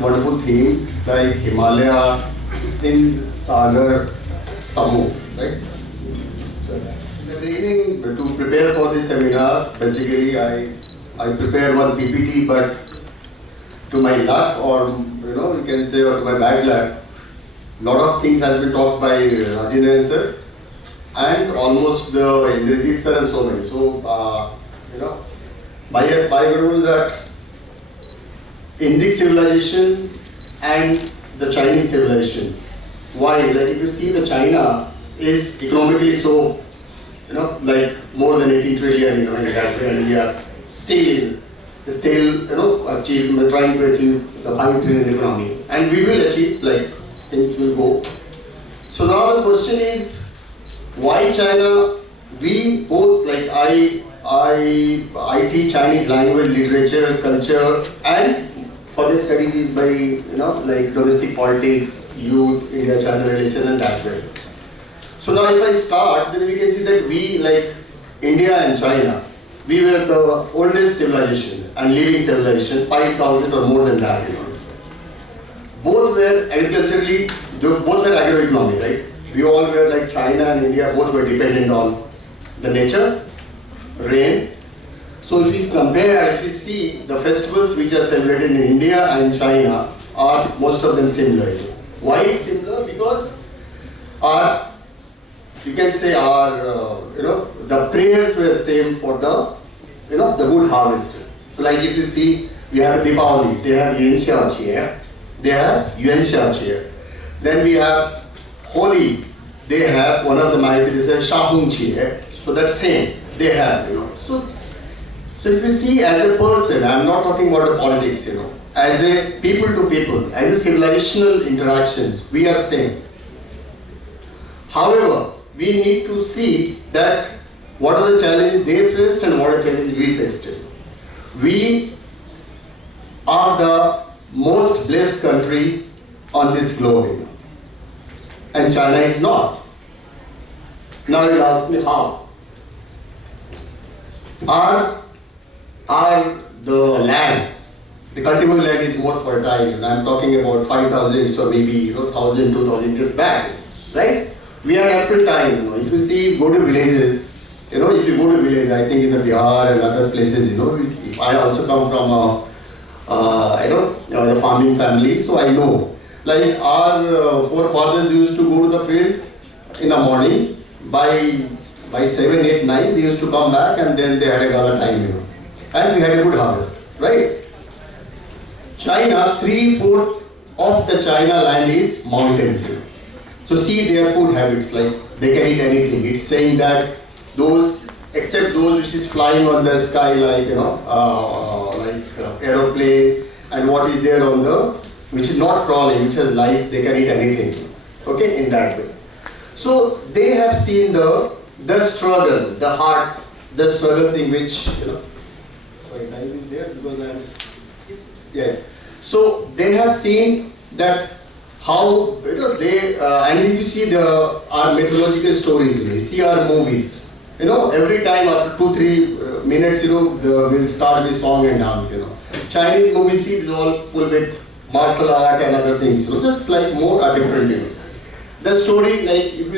wonderful theme like Himalaya in Sagar Samu, right? In the beginning, to prepare for this seminar, basically I prepared one PPT, but to my luck, or you can say, or to my bad luck, lot of things has been talked by Rajendran sir and almost the Indrajit sir and so many. So by rule that Indic civilization and the Chinese civilization. Why? Like if you see, the China is economically so, like more than 18 trillion, in that way, and we are still trying to achieve the 5 trillion economy, and we will achieve, like things will go. So now the question is, why China? We both, like I teach Chinese language, literature, culture, and for this studies is by like domestic politics, youth, India-China relations, and that way. So now if I start, then we can see that we, like India and China, we were the oldest civilization and living civilization, 5,000 or more than that. Both were agriculturally, both were agroeconomy, right? We all were, like China and India, both were dependent on the nature, rain. So if we compare, if we see the festivals which are celebrated in India and China are most of them similar. Why it's similar? Because our, you can say our, the prayers were same for the, the good harvest. So like if you see, we have Deepavali, they have Yuan Xiaoqie, they have Yuan Xiaoqie. Then we have Holi, they have one of the marriages, they say Shahung Qie. So that's same, they have, So if you see as a person, I'm not talking about the politics, as a people to people, as a civilizational interactions, we are same. However, we need to see that what are the challenges they faced and what are the challenges we faced. We are the most blessed country on this globe, and China is not. Now you'll ask me how. Are the land, the cultivable land is more fertile. I'm talking about 5,000, so maybe 1,000, 2,000 years back, right? We had ample time. If you see, go to villages. If you go to village, I think in the Bihar and other places, if I also come from the farming family, so I know. Like our forefathers used to go to the field in the morning. By 7, 8, 9, they used to come back, and then they had a gala time, and we had a good harvest, right? China, 3/4 of the China land is mountains, So see their food habits, like they can eat anything. It's saying that except those which is flying on the sky, like aeroplane, and what is there on which is not crawling, which has life, they can eat anything. Okay, in that way. So they have seen the struggle, the struggle thing which, sorry, time is there because yeah. So they have seen that how, they, and if you see our mythological stories, we see our movies, every time after 2-3 minutes, we'll start with song and dance, Chinese movies, see, is all full with martial art and other things, just like more are different, The story, like if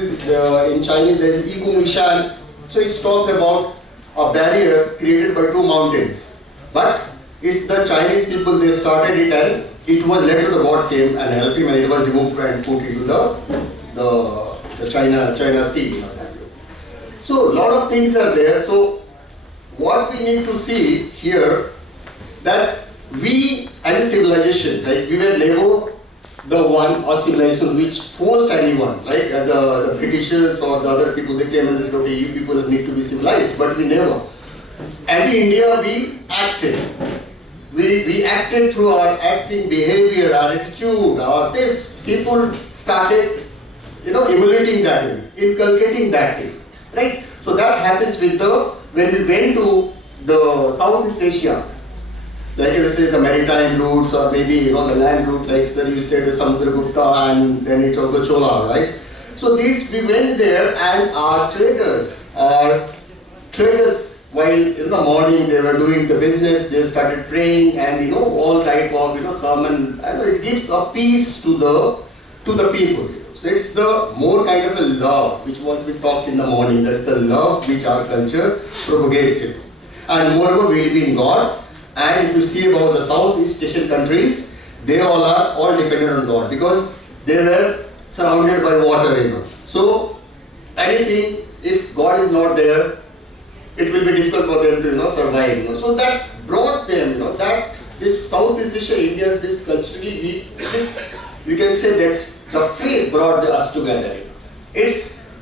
in Chinese, there is Igung Ishan, so it talks about a barrier created by 2 mountains. But it's the Chinese people, they started it, and it was later the God came and helped him, and it was removed and put into the China Sea. That way. So a lot of things are there. So what we need to see here, that we as a civilization, like we were never the one or civilization which forced anyone, like the Britishers or the other people, they came and said, okay, you people need to be civilized, but we never. As in India, we acted. We acted through our acting behavior, our attitude, our this. People started, emulating that, inculcating that thing, right? So that happens with when we went to the Southeast Asia, like you say the maritime routes or maybe the land route, like sir you said Samudragupta and then it was the Chola, right? So we went there, and our traders while in the morning they were doing the business, they started praying and all type of sermon. It gives a peace to the people. So it's the more kind of a love which was been talked in the morning. That's the love which our culture propagates it. And moreover, we believe in God. And if you see about the Southeast Asian countries, they all are all dependent on God because they were surrounded by water. So anything, if God is not there, it will be difficult for them to survive. So that brought them, that this Southeast Asia, India, this culturally, we can say that the faith brought us together.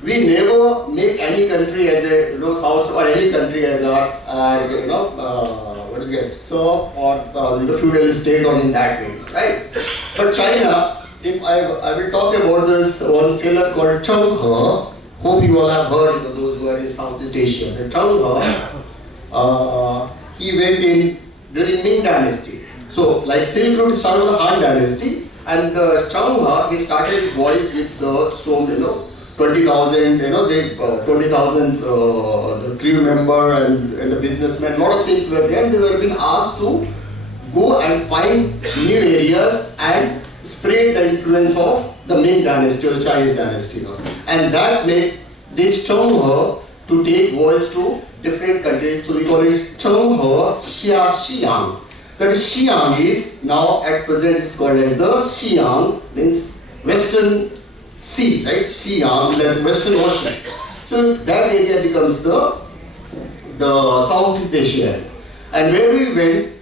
We never make any country as a South or any country as our what do you get, so or the feudal state or in that way, right? But China, if I will talk about this one sailor called Cheng He. Hope you all have heard, those who are in Southeast Asia. The Cheng He, he went in during Ming Dynasty. So, like Silk Road started with the Han Dynasty, and the Cheng He started his voice with the 20,000, 20,000 the crew member and the businessmen. A lot of things were there. They were being asked to go and find new areas and spread the influence of the Ming Dynasty or the Chinese Dynasty. And that made this Cheng He to take voice to different countries. So we call it Cheng He Xia Xiang. That Xiang is now at present is called as the Xiang, means Western Sea, right? Xiang, that's Western Ocean. So that area becomes the Southeast Asia. And where we went,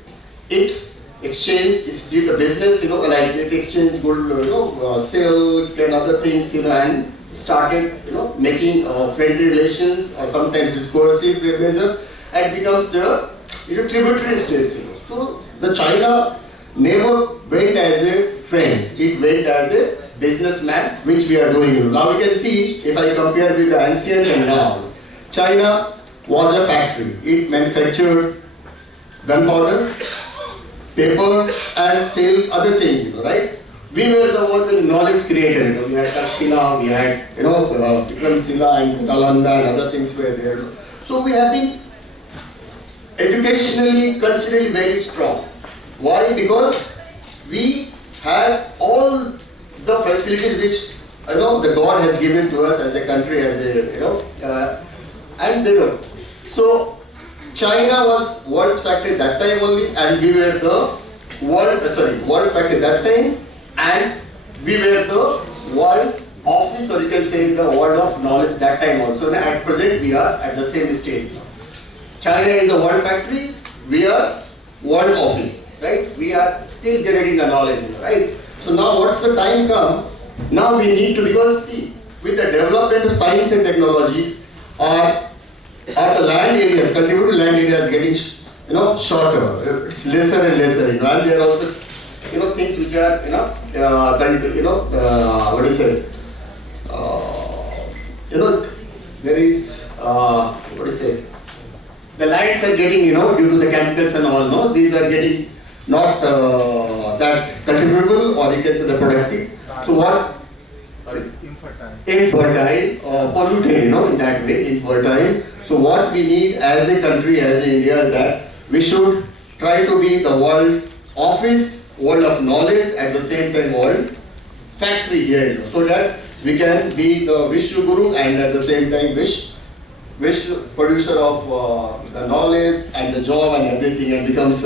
it exchanged, it did the business, like it exchanged gold, silk and other things, and started, making friendly relations or sometimes discursive measure, and becomes the tributary states. So the China never went as a friends, it went as a businessman, which we are doing. Now we can see, if I compare with the ancient and now, China was a factory. It manufactured gunpowder, paper and silk, other things, right? We were the one with knowledge creator. We had Takshila, we had, Vikramsila and Talanda and other things were there. So we have been educationally, culturally very strong. Why? Because we have all the facilities which the God has given to us as a country, as a and they don't. So China was world's factory that time only, and we were the world factory that time, and we were the world office, or you can say the world of knowledge that time also. And at present we are at the same stage. China is the world factory, we are world office, right? We are still generating the knowledge, right? So now what's the time come? Now we need to, because see, with the development of science and technology, the land areas, cultivated land areas getting shorter. It's lesser and lesser, and there are also things which are what do you say? There is what do you say? The lights are getting due to the chemicals and all. No, these are getting not that cultivable, or you can say the productive. So what? Sorry. Infertile, polluted, in that way, infertile. So what we need as a country, as India, is that we should try to be the world office, world of knowledge, at the same time world factory here, so that we can be the Vishnu Guru and at the same time Vishnu producer of the knowledge and the job and everything, and becomes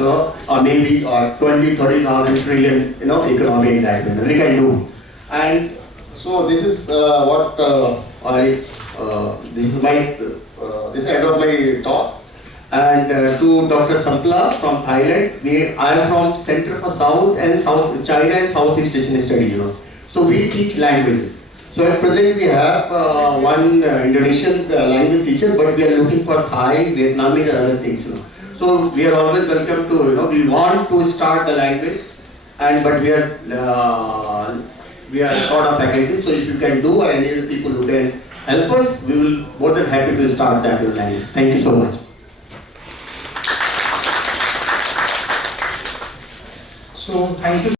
maybe 20, 30,000 trillion economy in that way. We can do. And so this is what this is my this is end of my talk. And to Dr. Sampla from Thailand, I am from Center for South and South China and Southeast Asian Studies. So we teach languages. So at present we have one Indonesian language teacher, but we are looking for Thai, Vietnamese and other things. So we are always welcome to, we want to start the language, but we are short of faculty. So if you can do, or any other people who can help us, we will more than happy to start that language. Thank you so much. So thank you.